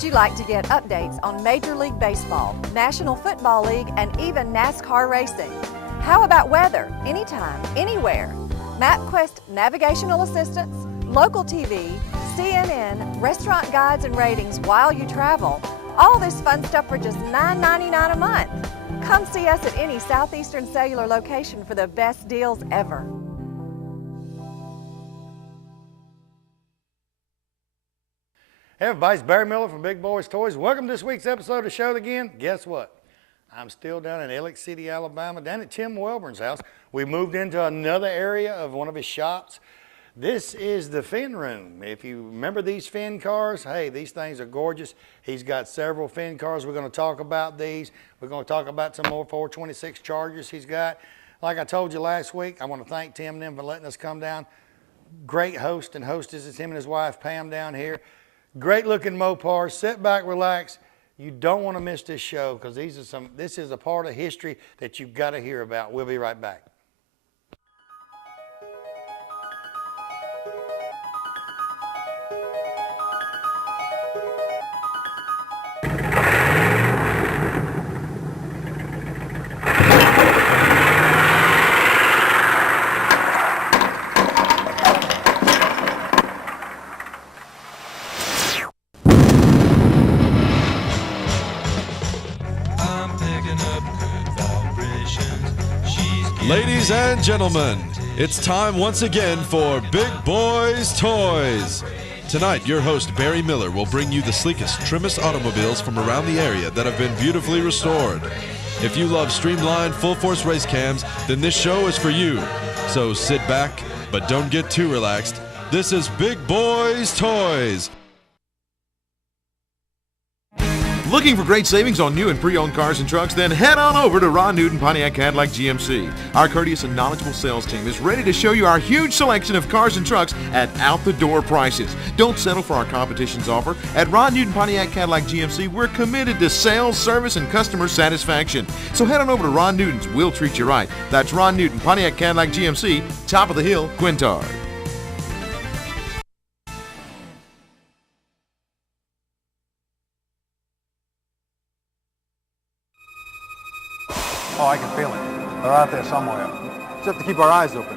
would you like to get updates on Major League Baseball, National Football League, and even NASCAR racing? How about weather, anytime, anywhere? MapQuest navigational assistance, local TV, CNN, restaurant guides and ratings while you travel. All this fun stuff for just $9.99 a month. Come see us at any Southeastern Cellular location for the best deals ever. Hey everybody, it's Barry Miller from Big Boyz Toys. Welcome to this week's episode of the show again. Guess what? I'm still down in Elliott City, Alabama, down at Tim Welburn's house. We moved into another area of one of his shops. This is the fin room. If you remember these fin cars, hey, these things are gorgeous. He's got several fin cars. We're going to talk about these. We're going to talk about some more 426 Chargers he's got. Like I told you last week, I want to thank Tim and them for letting us come down. Great host and hostesses, him and his wife Pam down here. Great looking Mopars. Sit back, relax. You don't want to miss this show because this is a part of history that you've got to hear about. We'll be right back. Ladies and gentlemen, it's time once again for Big Boyz Toys. Tonight, your host Barry Miller will bring you the sleekest, trimmest automobiles from around the area that have been beautifully restored. If you love streamlined, full-force race cams, then this show is for you. So sit back, but don't get too relaxed. This is Big Boyz Toys. Looking for great savings on new and pre-owned cars and trucks? Then head on over to Ron Newton Pontiac Cadillac GMC. Our courteous and knowledgeable sales team is ready to show you our huge selection of cars and trucks at out-the-door prices. Don't settle for our competition's offer. At Ron Newton Pontiac Cadillac GMC, we're committed to sales, service, and customer satisfaction. So head on over to Ron Newton's. We'll treat you right. That's Ron Newton Pontiac Cadillac GMC, top of the hill, Quintard. Oh, I can feel it. They're out there somewhere. Just have to keep our eyes open.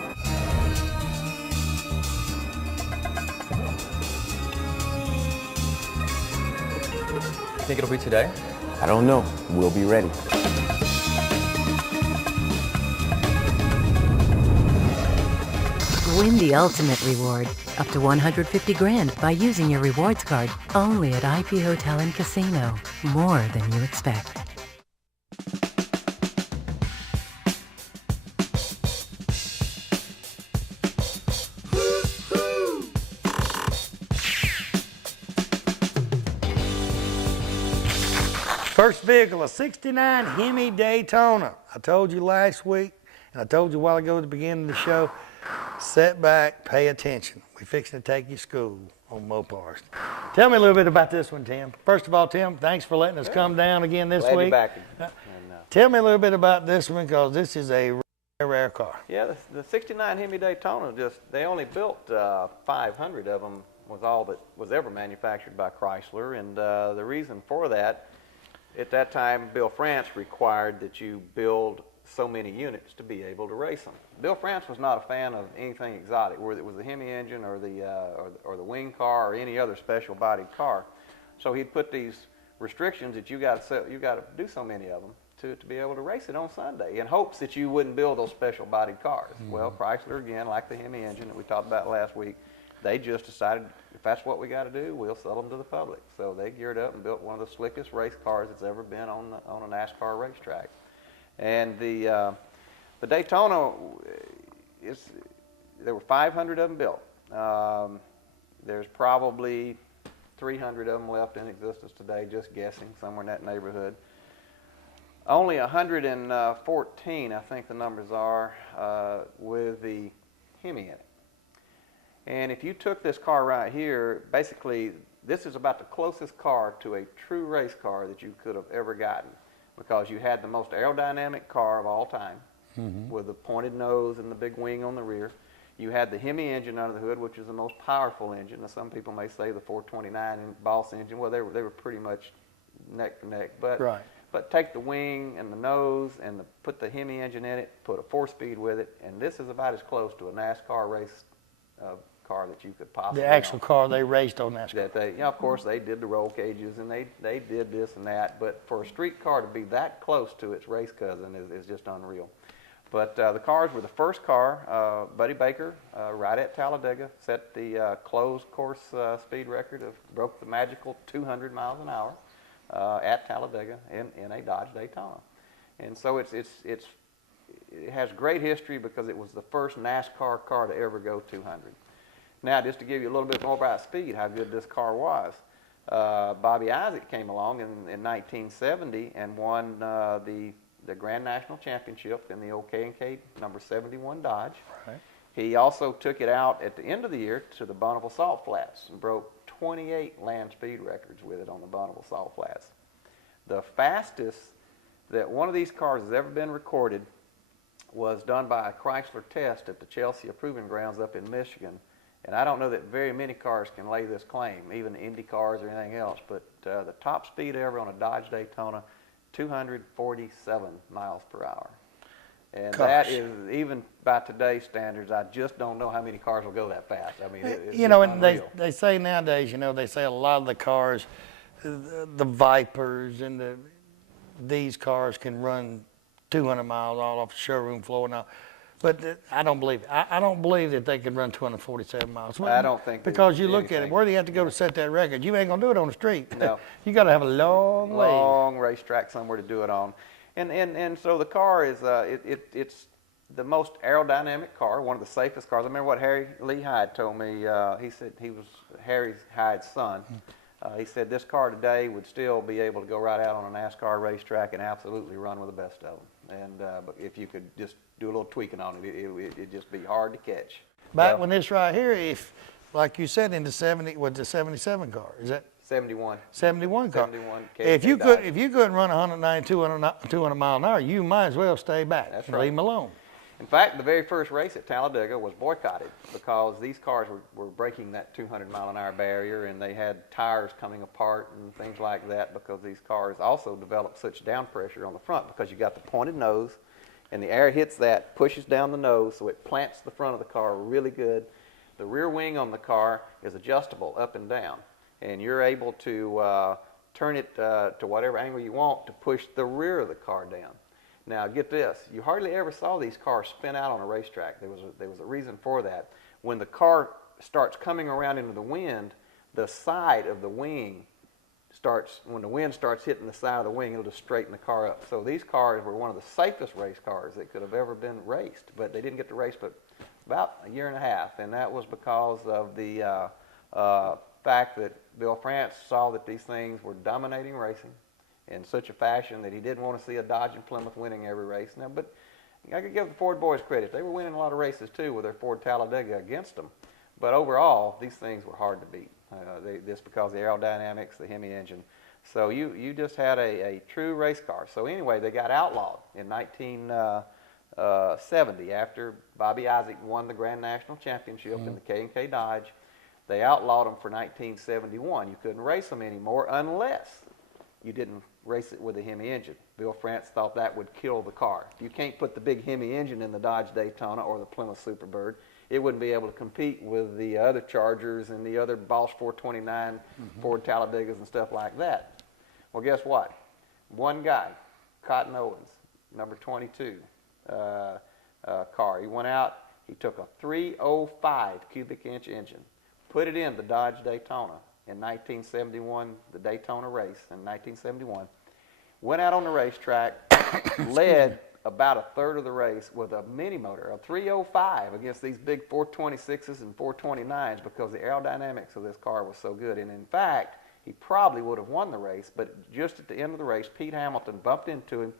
Think it'll be today? I don't know. We'll be ready. Win the ultimate reward, up to $150 grand by using your rewards card only at IP Hotel and Casino. More than you expect. First vehicle, a 69 Hemi Daytona. I told you last week, and I told you a while ago at the beginning of the show, sit back, pay attention. We're fixing to take you to school on Mopars. Tell me a little bit about this one, Tim. First of all, Tim, thanks for letting us come down again this Glad week. Glad to be back. Tell me a little bit about this one because this is a rare car. Yeah, the 69 Hemi Daytona, they only built 500 of them was all that was ever manufactured by Chrysler, and the reason for that, at that time, Bill France required that you build so many units to be able to race them. Bill France was not a fan of anything exotic, whether it was the Hemi engine or the wing car or any other special bodied car. So he'd put these restrictions that you got to do so many of them to be able to race it on Sunday, in hopes that you wouldn't build those special bodied cars. Mm-hmm. Well, Chrysler, again, like the Hemi engine that we talked about last week, they just decided, if that's what we got to do, we'll sell them to the public. So they geared up and built one of the slickest race cars that's ever been on a NASCAR racetrack. And the Daytona, there were 500 of them built. There's probably 300 of them left in existence today, just guessing, somewhere in that neighborhood. Only 114, I think the numbers are, with the Hemi in it. And if you took this car right here, basically this is about the closest car to a true race car that you could have ever gotten, because you had the most aerodynamic car of all time, with the pointed nose and the big wing on the rear. You had the Hemi engine under the hood, which is the most powerful engine. Now, some people may say the 429 Boss engine. Well, they were pretty much neck to neck. But Right. But take the wing and the nose and put the Hemi engine in it, put a 4-speed with it, and this is about as close to a NASCAR race car that you could possibly. The actual own. car they raced on NASCAR. That they, of course, they did the roll cages and they did this and that, but for a street car to be that close to its race cousin is just unreal. But the cars were the first car. Buddy Baker, right at Talladega, set the closed course speed record broke the magical 200 miles an hour at Talladega in a Dodge Daytona. And so it has great history because it was the first NASCAR car to ever go 200. Now, just to give you a little bit more about speed, how good this car was, Bobby Isaac came along in 1970 and won the Grand National Championship in the old K&K number 71 Dodge. Right. He also took it out at the end of the year to the Bonneville Salt Flats and broke 28 land speed records with it on the Bonneville Salt Flats. The fastest that one of these cars has ever been recorded was done by a Chrysler test at the Chelsea Proving Grounds up in Michigan. And I don't know that very many cars can lay this claim, even Indy cars or anything else, but the top speed ever on a Dodge Daytona, 247 miles per hour. And Gosh. that is, even by today's standards, I just don't know how many cars will go that fast. I mean, it's You know, just and unreal. they say nowadays, you know, they say a lot of the cars, the Vipers and these cars can run 200 miles all off the showroom floor now. But I don't believe it. I don't believe that they can run 247 miles. I don't think they because you do look at it, anything. where do you have to go to set that record? You ain't gonna do it on the street. No. You got to have a long way. Long racetrack somewhere to do it on. And so the car is it's the most aerodynamic car, one of the safest cars. I remember what Harry Lee Hyde told me. He said he was Harry Hyde's son. He said this car today would still be able to go right out on a NASCAR racetrack and absolutely run with the best of them. And but if you could just do a little tweaking on it, it'd just be hard to catch. Back Well, when this right here, if, like you said, in the 70, was the 77 car? Is that 71. 71 car? 71 If you Dodge. couldn't run 190, 200 mile an hour, you might as well stay back. That's and right. leave them alone. In fact, the very first race at Talladega was boycotted because these cars were breaking that 200 mile an hour barrier, and they had tires coming apart and things like that because these cars also developed such down pressure on the front because you got the pointed nose and the air hits that, pushes down the nose, so it plants the front of the car really good. The rear wing on the car is adjustable up and down, and you're able to turn it to whatever angle you want to push the rear of the car down. Now, get this. You hardly ever saw these cars spin out on a racetrack. There was a reason for that. When the car starts coming around into the wind, the side of the wing when the wind starts hitting the side of the wing, it'll just straighten the car up. So these cars were one of the safest race cars that could have ever been raced, but they didn't get to race but about a year and a half, and that was because of the fact that Bill France saw that these things were dominating racing in such a fashion that he didn't want to see a Dodge and Plymouth winning every race. Now, but I could give the Ford boys credit. They were winning a lot of races, too, with their Ford Talladega against them. But overall, these things were hard to beat, just because of the aerodynamics, the Hemi engine. So you just had a true race car. So anyway, they got outlawed in 1970 after Bobby Isaac won the Grand National Championship in the K&K Dodge. They outlawed them for 1971. You couldn't race them anymore unless you didn't race it with a Hemi engine. Bill France thought that would kill the car. You can't put the big Hemi engine in the Dodge Daytona or the Plymouth Superbird. It wouldn't be able to compete with the other Chargers and the other Bosch 429 Ford Talladegas and stuff like that. Well, guess what? One guy, Cotton Owens, number 22 car. He went out, he took a 305 cubic inch engine, put it in the Dodge Daytona in 1971, the Daytona race in 1971, went out on the racetrack, led about a third of the race with a mini motor, a 305 against these big 426s and 429s because the aerodynamics of this car was so good. And in fact, he probably would have won the race, but just at the end of the race, Pete Hamilton bumped into him,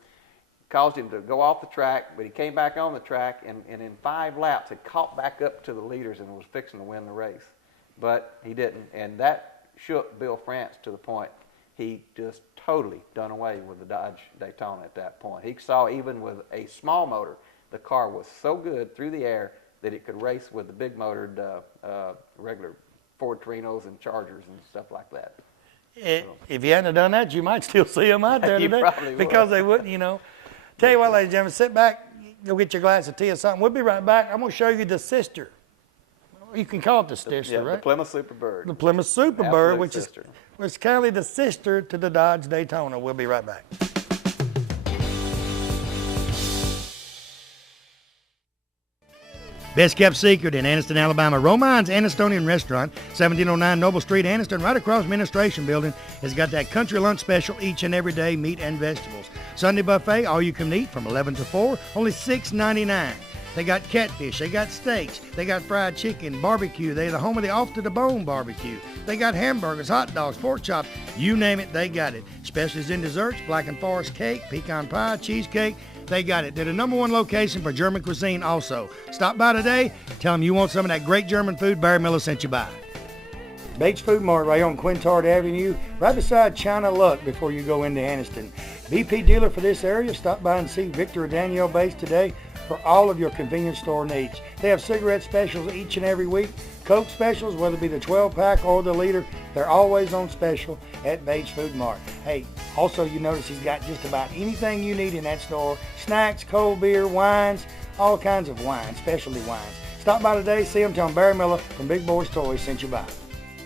caused him to go off the track, but he came back on the track and in 5 laps had caught back up to the leaders and was fixing to win the race. But he didn't, and that shook Bill France to the point he just totally done away with the Dodge Daytona at that point. He saw even with a small motor, the car was so good through the air that it could race with the big motored regular Ford Torinos and Chargers and stuff like that. If you hadn't done that, you might still see them out there You today. probably would. Because they wouldn't, you know. Tell you what, ladies and gentlemen, sit back, go get your glass of tea or something. We'll be right back. I'm going to show you the sister. You can call it the sister, right? The Plymouth Superbird. The Plymouth Superbird, Absolute which sister. is kind of the sister to the Dodge Daytona. We'll be right back. Best kept secret in Anniston, Alabama. Romine's Annistonian Restaurant, 1709 Noble Street, Anniston, right across Administration Building, has got that country lunch special each and every day, meat and vegetables. Sunday buffet, all you can eat from 11 to 4, only $6.99. They got catfish, they got steaks, they got fried chicken, barbecue. They're the home of the off to the bone barbecue. They got hamburgers, hot dogs, pork chops, you name it, they got it. Specialties in desserts, Black and Forest cake, pecan pie, cheesecake. They got it. They're the #1 location for German cuisine also. Stop by today. Tell them you want some of that great German food Barry Miller sent you by. Bates Food Mart right on Quintard Avenue, right beside China Luck before you go into Anniston. BP dealer for this area. Stop by and see Victor or Danielle Bates today for all of your convenience store needs. They have cigarette specials each and every week. Coke specials, whether it be the 12-pack or the liter, they're always on special at Bates Food Mart. Hey, also you notice he's got just about anything you need in that store. Snacks, cold beer, wines, all kinds of wines, specialty wines. Stop by today, see him, tell him Barry Miller from Big Boyz Toys sent you by.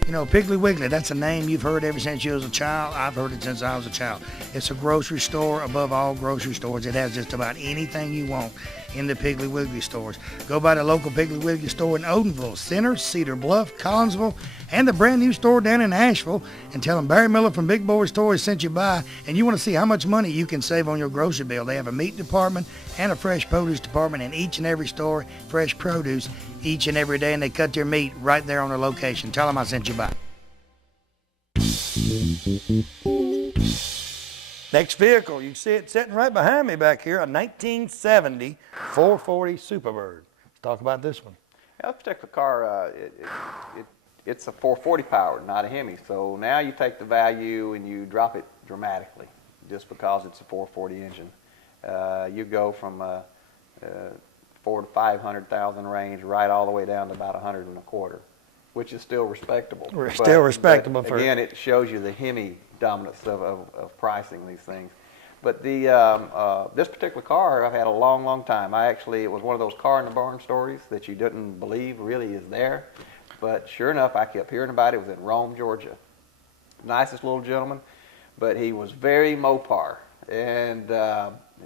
You know, Piggly Wiggly, that's a name you've heard ever since you was a child. I've heard it since I was a child. It's a grocery store above all grocery stores. It has just about anything you want in the Piggly Wiggly stores. Go by the local Piggly Wiggly store in Odenville, Center, Cedar Bluff, Collinsville, and the brand new store down in Asheville, and tell them Barry Miller from Big Boyz Toys sent you by, and you want to see how much money you can save on your grocery bill. They have a meat department and a fresh produce department in each and every store, fresh produce each and every day, and they cut their meat right there on their location. Tell them I sent you by. Next vehicle, you can see it sitting right behind me back here, a 1970 440 Superbird. Let's talk about this one. Yeah, this particular car, it's a 440 powered, not a Hemi. So now you take the value and you drop it dramatically just because it's a 440 engine. You go from 400 to 500,000 range right all the way down to about 125, which is still respectable. Still respectable. But again, it shows you the Hemi dominance of pricing these things. But the this particular car I've had a long, long time. It was one of those car in the barn stories that you didn't believe really is there. But sure enough, I kept hearing about it. It was in Rome, Georgia. Nicest little gentleman, but he was very Mopar. And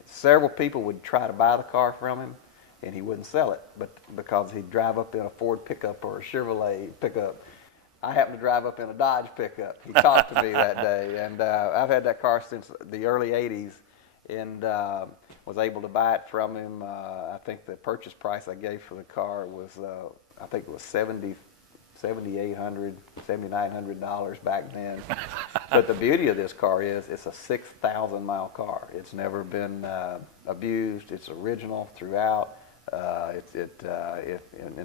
several people would try to buy the car from him, and he wouldn't sell it, but because he'd drive up in a Ford pickup or a Chevrolet pickup. I happened to drive up in a Dodge pickup. He talked to me that day, and I've had that car since the early 80s, and was able to buy it from him. I think the purchase price I gave for the car was, I think it was $7,800, $7,900 back then. But the beauty of this car is it's a 6,000-mile car. It's never been abused. It's original throughout. In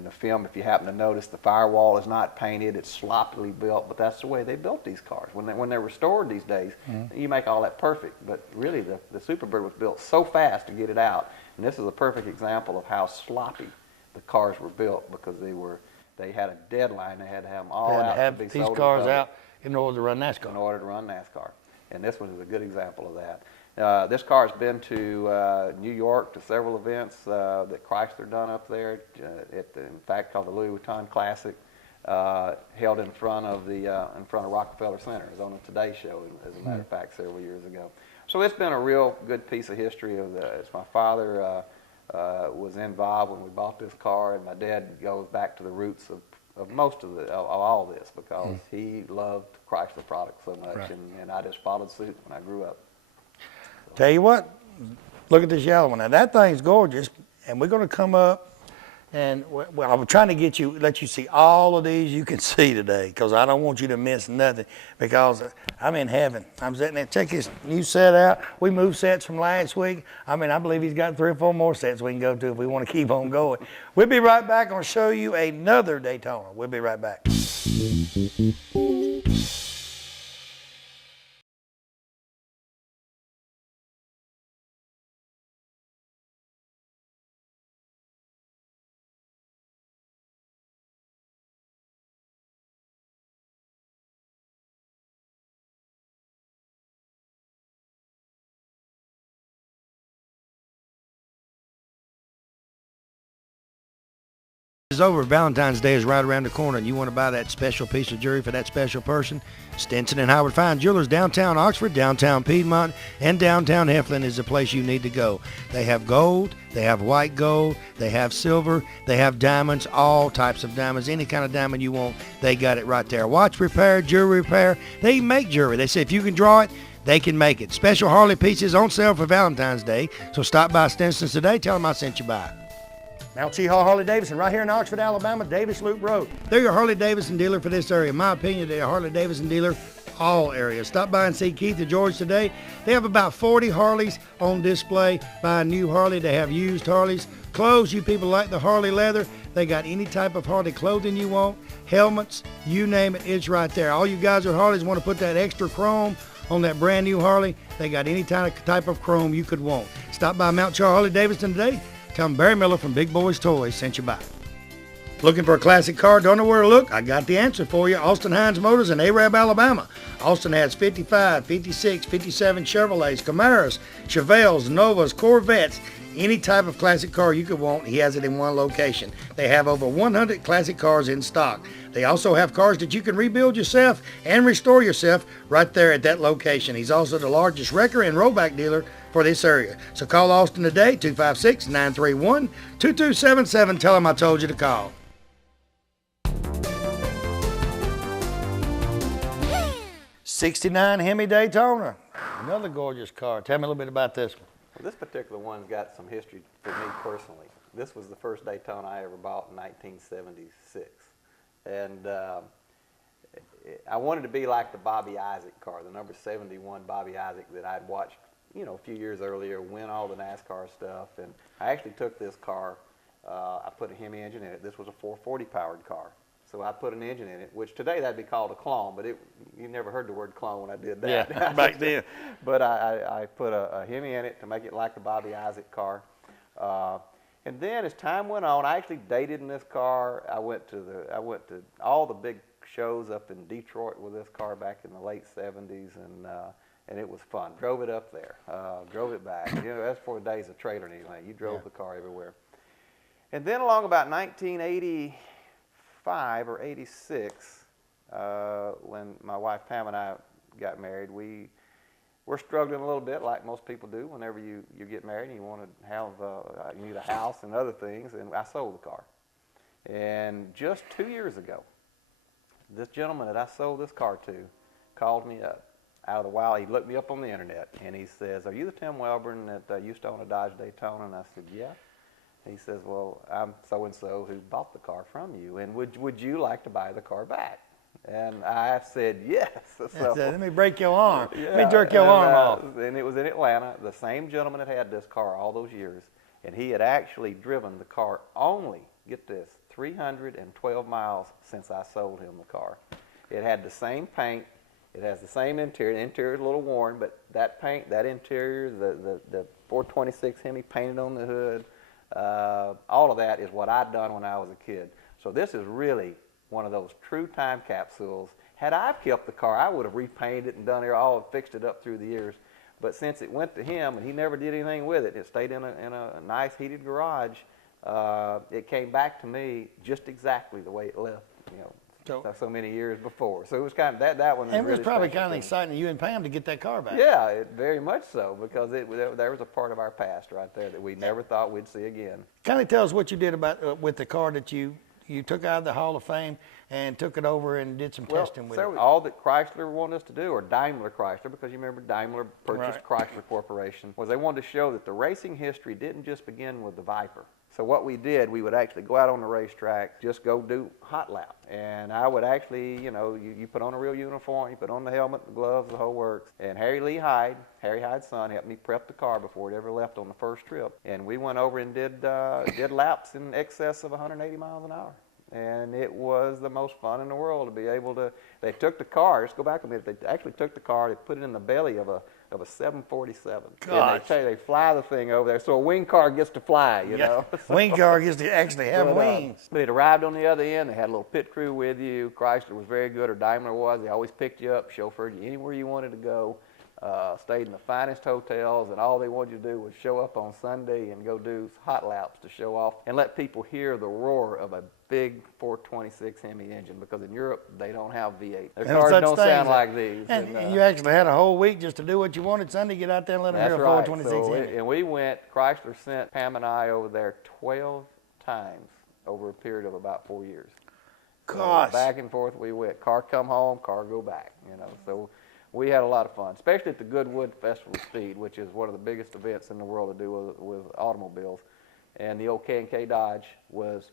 the film, if you happen to notice, the firewall is not painted. It's sloppily built, but that's the way they built these cars. When they're restored these days, you make all that perfect. But really, the Superbird was built so fast to get it out. And this is a perfect example of how sloppy the cars were built because they had a deadline. They had to have them all out. They had to have these cars out in order to run NASCAR. In order to run NASCAR. And this one is a good example of that. This car's been to New York to several events that Chrysler done up there. In fact, called the Louis Vuitton Classic, held in front of Rockefeller Center. It was on the Today Show, as a matter of fact, several years ago. So it's been a real good piece of history. It's my father was involved when we bought this car, and my dad goes back to the roots of most of all this because he loved Chrysler products so much, right. and I just followed suit when I grew up. Tell you what, look at this yellow one. Now that thing's gorgeous, and we're going to come up, and well, I'm trying to let you see all of these you can see today, because I don't want you to miss nothing, because I'm in heaven. I'm sitting there, check his new set out. We moved sets from last week. I believe he's got 3 or 4 more sets we can go to if we want to keep on going. We'll be right back. I'm going to show you another Daytona. We'll be right back. It's over. Valentine's Day is right around the corner, and you want to buy that special piece of jewelry for that special person? Stinson and Howard Fine Jewelers, downtown Oxford, downtown Piedmont, and downtown Heflin is the place you need to go. They have gold, they have white gold, they have silver, they have diamonds, all types of diamonds, any kind of diamond you want, they got it right there. Watch repair, jewelry repair, they even make jewelry. They say if you can draw it, they can make it. Special Harley pieces on sale for Valentine's Day, so stop by Stinson's today, tell them I sent you by. Mount Cheahaw Harley-Davidson, right here in Oxford, Alabama, Davis Loop Road. They're your Harley-Davidson dealer for this area. In my opinion, they're a Harley-Davidson dealer all areas. Stop by and see Keith or George today. They have about 40 Harleys on display. Buy a new Harley. They have used Harleys. Clothes, you people like the Harley leather. They got any type of Harley clothing you want. Helmets, you name it, it's right there. All you guys with Harleys want to put that extra chrome on that brand new Harley. They got any type of chrome you could want. Stop by Mount Cheahaw Harley-Davidson today. Tell them Barry Miller from Big Boyz Toyz sent you by. Looking for a classic car? Don't know where to look? I got the answer for you. Austin Hines Motors in Arab, Alabama. Austin has 55, 56, 57 Chevrolets, Camaros, Chevelles, Novas, Corvettes, any type of classic car you could want. He has it in one location. They have over 100 classic cars in stock. They also have cars that you can rebuild yourself and restore yourself right there at that location. He's also the largest wrecker and rollback dealer for this area. So call Austin today, 256-931-2277. Tell him I told you to call. '69 Hemi Daytona, another gorgeous car. Tell me a little bit about this one. Well, this particular one's got some history for me personally. This was the first Daytona I ever bought in 1976. And I wanted to be like the Bobby Isaac car, the number 71 Bobby Isaac that I'd watched, you know, a few years earlier, win all the NASCAR stuff. And I actually took this car, I put a Hemi engine in it. This was a 440 powered car. So I put an engine in it, which today that'd be called a clone, but you never heard the word clone when I did that. Yeah, back then. But I put a Hemi in it to make it like the Bobby Isaac car. And then as time went on, I actually dated in this car. I went to all the big shows up in Detroit with this car back in the late 70s, and it was fun. Drove it up there, drove it back. You know, that's before the days of trailer and anything. You drove the car everywhere. And then along about 1985 or 86, when my wife Pam and I got married, we're struggling a little bit, like most people do whenever you get married and you want to have, you need a house and other things, and I sold the car. And just 2 years ago, this gentleman that I sold this car to called me up out of the wild. He looked me up on the internet, and he says, "Are you the Tim Welburn that used to own a Dodge Daytona?" And I said, "Yeah." And he says, "Well, I'm so-and-so who bought the car from you, and would you like to buy the car back?" And I said, yes. So, let me break your arm. Yeah, let me jerk your arm off. And it was in Atlanta. The same gentleman that had this car all those years, and he had actually driven the car only, get this, 312 miles since I sold him the car. It had the same paint. It has the same interior. The interior is a little worn, but that paint, that interior, the 426 Hemi painted on the hood, all of that is what I'd done when I was a kid. So this is really one of those true time capsules. Had I kept the car, I would have repainted it and done it all and fixed it up through the years. But since it went to him and he never did anything with it, it stayed in a nice heated garage. It came back to me just exactly the way it left, you know, so many years before. So it was kind of that one. And it was probably kind of exciting to you and Pam to get that car back. Yeah, very much so, because there was a part of our past right there that we never thought we'd see again. Kind of tell us what you did about with the car that you took out of the Hall of Fame and took it over and did some testing with it. All that Chrysler wanted us to do, or Daimler Chrysler, because you remember Daimler purchased Chrysler Corporation, was they wanted to show that the racing history didn't just begin with the Viper. So what we did, we would actually go out on the racetrack, just go do hot lap. And I would actually, you know, you put on a real uniform, you put on the helmet, the gloves, the whole works. And Harry Hyde's son, helped me prep the car before it ever left on the first trip. And we went over and did laps in excess of 180 miles an hour. And it was the most fun in the world to be able to, they took the car, let's go back a minute, they actually took the car, they put it in the belly of a 747. Gosh. And they fly the thing over there, so a wing car gets to fly, you know. Wing car gets to actually have wings. But it arrived on the other end, they had a little pit crew with you. Chrysler was very good, or Daimler was. They always picked you up, chauffeured you anywhere you wanted to go. stayed in the finest hotels, and all they wanted you to do was show up on Sunday and go do hot laps to show off and let people hear the roar of a big 426 Hemi engine, because in Europe they don't have V8. Their cars don't sound like these. And you actually had a whole week just to do what you wanted Sunday, get out there and let them hear a 426 Hemi. And we went, Chrysler sent Pam and I over there 12 times over a period of about 4 years. Gosh. So back and forth we went. Car come home, car go back, So we had a lot of fun, especially at the Goodwood Festival of Speed, which is one of the biggest events in the world to do with automobiles. And the old K&K Dodge was,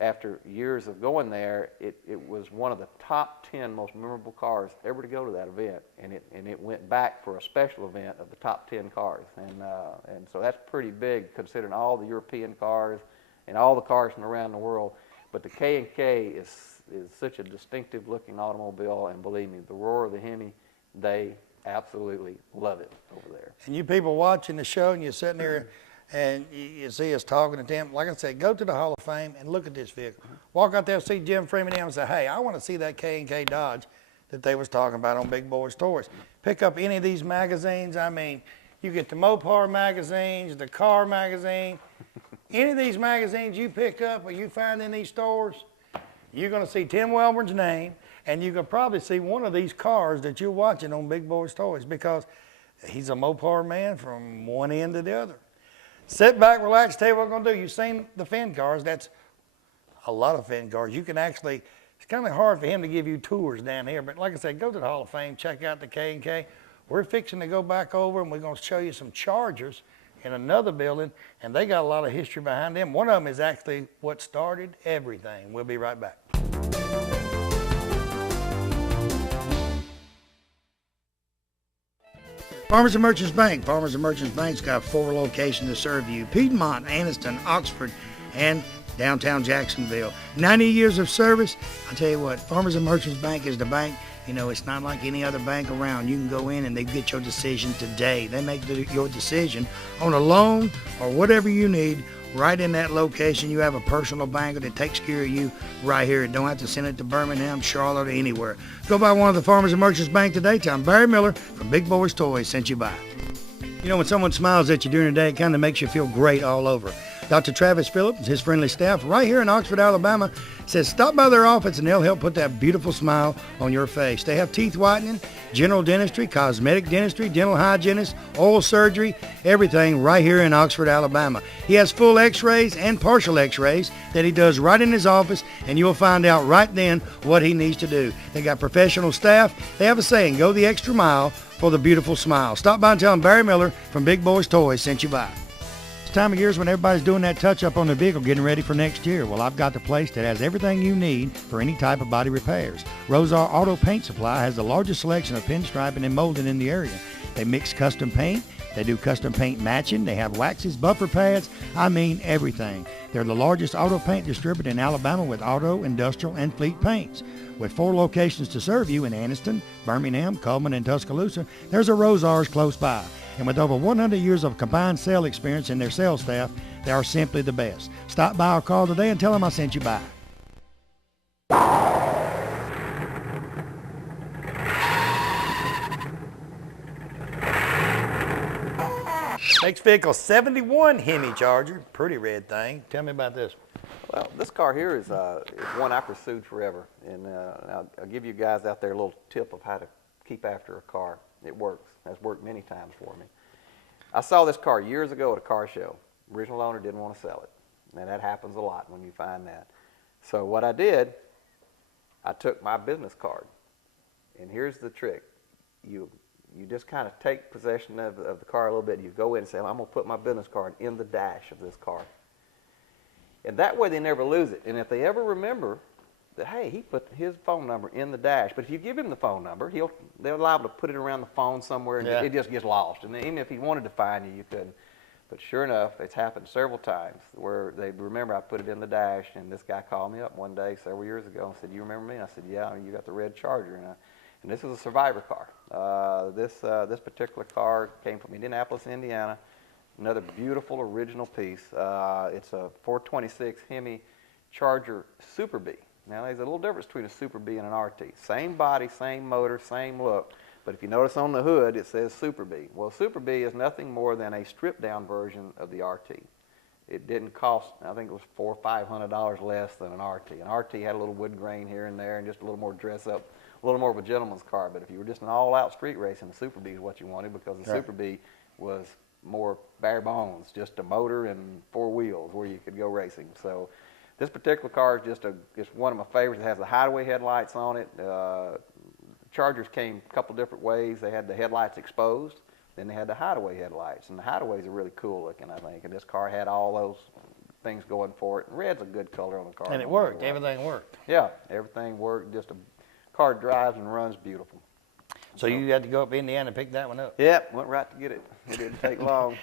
after years of going there, it was one of the top 10 most memorable cars ever to go to that event, and it went back for a special event of the top 10 cars, and so that's pretty big considering all the European cars and all the cars from around the world. But the K&K is such a distinctive looking automobile, and believe me, the roar of the Hemi, they absolutely love it over there. And you people watching the show, and you're sitting there and you see us talking to them, like I said, go to the Hall of Fame and look at this vehicle. Walk out there and see Jim Freeman and say, hey, I want to see that K&K Dodge that they was talking about on Big Boyz Toys. Pick up any of these magazines. I mean, you get the Mopar magazines, the car magazine. Any of these magazines you pick up or you find in these stores, you're going to see Tim Welburn's name, and you can probably see one of these cars that you're watching on Big Boyz Toys, because he's a Mopar man from one end to the other. Sit back, relax, tell you what we're going to do. You've seen the Finn cars. That's a lot of Finn cars. You can actually, it's kind of hard for him to give you tours down here, but like I said, go to the Hall of Fame, check out the K&K. We're fixing to go back over, and we're going to show you some Chargers in another building, and they got a lot of history behind them. One of them is actually what started everything. We'll be right back. Farmers and Merchants Bank. Farmers and Merchants Bank's got 4 locations to serve you: Piedmont, Anniston, Oxford, and downtown Jacksonville. 90 years of service. I tell you what, Farmers and Merchants Bank is the bank. You know, it's not like any other bank around. You can go in and they get your decision today. They make your decision on a loan or whatever you need right in that location. You have a personal banker that takes care of you right here. Don't have to send it to Birmingham, Charlotte, or anywhere. Go by one of the Farmers and Merchants Bank today. Tell them Barry Miller from Big Boyz Toys sent you by. You know, when someone smiles at you during the day, it kind of makes you feel great all over. Dr. Travis Phillips and his friendly staff right here in Oxford, Alabama, says stop by their office and they'll help put that beautiful smile on your face. They have teeth whitening, general dentistry, cosmetic dentistry, dental hygienist, oral surgery, everything right here in Oxford, Alabama. He has full x-rays and partial x-rays that he does right in his office, and you'll find out right then what he needs to do. They got professional staff. They have a saying, go the extra mile for the beautiful smile. Stop by and tell them Barry Miller from Big Boyz Toys sent you by. Time of year is when everybody's doing that touch-up on their vehicle, getting ready for next year. Well, I've got the place that has everything you need for any type of body repairs. Rosar Auto Paint Supply has the largest selection of pinstriping and molding in the area. They mix custom paint. They do custom paint matching. They have waxes, buffer pads. I mean everything. They're the largest auto paint distributor in Alabama with auto, industrial, and fleet paints. With 4 locations to serve you in Anniston, Birmingham, Coleman, and Tuscaloosa, there's a Rosar's close by. And with over 100 years of combined sales experience in their sales staff, they are simply the best. Stop by or call today and tell them I sent you by. Next vehicle, 71 Hemi Charger. Pretty red thing. Tell me about this. Well, this car here is one I pursued forever. And I'll give you guys out there a little tip of how to keep after a car. It works. Has worked many times for me. I saw this car years ago at a car show. Original owner didn't want to sell it. And that happens a lot when you find that. So what I did, I took my business card. And here's the trick. You just kind of take possession of the car a little bit. You go in and say, I'm going to put my business card in the dash of this car. And that way they never lose it. And if they ever remember that, hey, he put his phone number in the dash. But if you give him the phone number, they're liable to put it around the phone somewhere, and it just gets lost. And even if he wanted to find you, you couldn't. But sure enough, it's happened several times where they remember I put it in the dash, and this guy called me up one day several years ago and said, you remember me? And I said, yeah, you got the red Charger. And this is a survivor car. This particular car came from Indianapolis, Indiana. Another beautiful original piece. It's a 426 Hemi Charger Super B. Now, there's a little difference between a Super B and an RT. Same body, same motor, same look. But if you notice on the hood, it says Super B. Well, Super B is nothing more than a stripped-down version of the RT. It didn't cost, I think it was $400 or $500 less than an RT. An RT had a little wood grain here and there and just a little more dress up, a little more of a gentleman's car. But if you were just an all-out street racing, the Super B is what you wanted, because the Super B was more bare bones, just a motor and 4 wheels where you could go racing. So this particular car is just one of my favorites. It has the hideaway headlights on it. Chargers came a couple different ways. They had the headlights exposed, then they had the hideaway headlights, and the hideaways are really cool looking, I think. And this car had all those things going for it. And red's a good color on the car. And it worked. Everything worked. Yeah, everything worked. Just a car drives and runs beautiful. So you had to go up to Indiana and pick that one up? Yep, went right to get it. It didn't take long.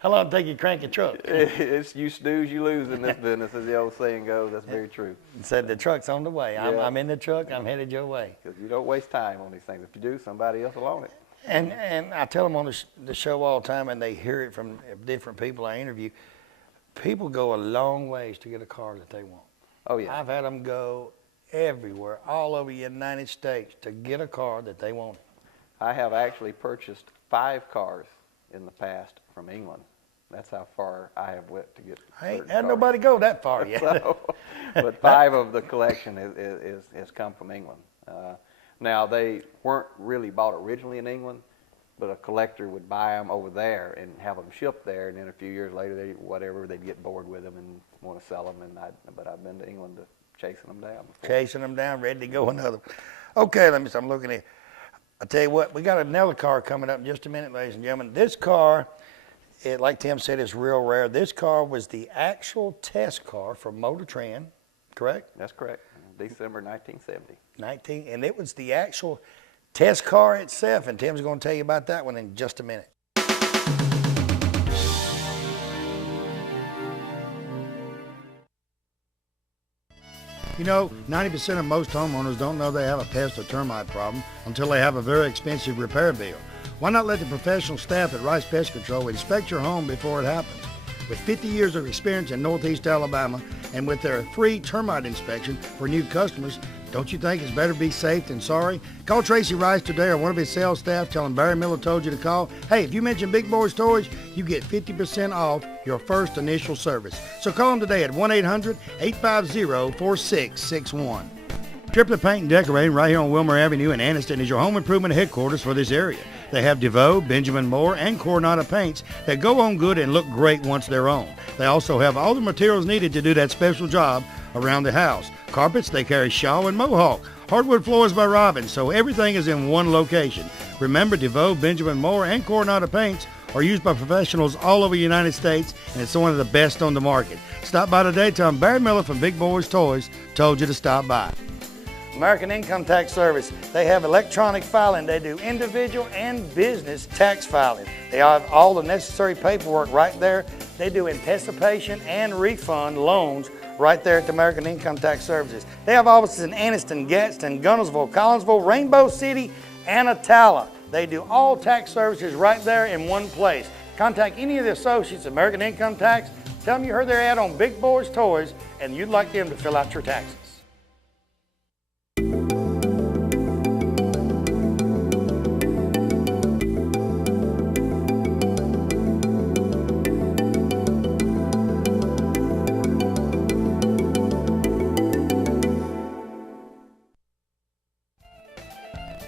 How long did it take you to crank a truck? It's you snooze, you lose in this business, as the old saying goes. That's very true. It said the truck's on the way. Yeah. I'm in the truck. I'm headed your way. Because you don't waste time on these things. If you do, somebody else will own it. And I tell them on the show all the time, and they hear it from different people I interview. People go a long ways to get a car that they want. Oh, yeah. I've had them go everywhere, all over the United States, to get a car that they wanted. I have actually purchased 5 cars in the past from England. That's how far I have went to get. I ain't had nobody go that far yet. But 5 of the collection has come from England. Now, they weren't really bought originally in England, but a collector would buy them over there and have them shipped there, and then a few years later, they'd get bored with them and want to sell them. But I've been to England to chasing them down before. Chasing them down, ready to go another one. Okay, I'm looking at. I tell you what, we got another car coming up in just a minute, ladies and gentlemen. This car, like Tim said, is real rare. This car was the actual test car for Motor Trend, correct? That's correct. December 1970. And it was the actual test car itself, and Tim's going to tell you about that one in just a minute. You know, 90% of most homeowners don't know they have a pest or termite problem until they have a very expensive repair bill. Why not let the professional staff at Rice Pest Control inspect your home before it happens? With 50 years of experience in Northeast Alabama and with their free termite inspection for new customers, don't you think it's better to be safe than sorry? Call Tracy Rice today or one of his sales staff. Tell him Barry Miller told you to call. Hey, if you mention Big Boyz Toys, you get 50% off your first initial service. So call them today at 1-800-850-4661. Triplet Paint and Decorating right here on Wilmer Avenue in Anniston is your home improvement headquarters for this area. They have DeVoe, Benjamin Moore, and Coronado paints that go on good and look great once they're on. They also have all the materials needed to do that special job around the house. Carpets, they carry Shaw and Mohawk. Hardwood floors by Robbins, so everything is in one location. Remember, DeVoe, Benjamin Moore, and Coronado paints are used by professionals all over the United States, and it's one of the best on the market. Stop by today. Tell them Barry Miller from Big Boyz Toys told you to stop by. American Income Tax Service. They have electronic filing. They do individual and business tax filing. They have all the necessary paperwork right there. They do anticipation and refund loans right there at the American Income Tax Services. They have offices in Anniston, Gadsden, Gunnersville, Collinsville, Rainbow City, and Attala. They do all tax services right there in one place. Contact any of the associates of American Income Tax. Tell them you heard their ad on Big Boyz Toys and you'd like them to fill out your taxes.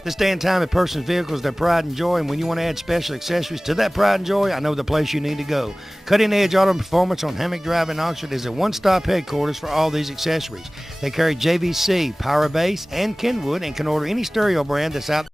This day and time, a person's vehicle is their pride and joy, and when you want to add special accessories to that pride and joy, I know the place you need to go. Cutting Edge Auto Performance on Hammock Drive in Oxford is a one-stop headquarters for all these accessories. They carry JVC, Power Base, and Kenwood, and can order any stereo brand that's out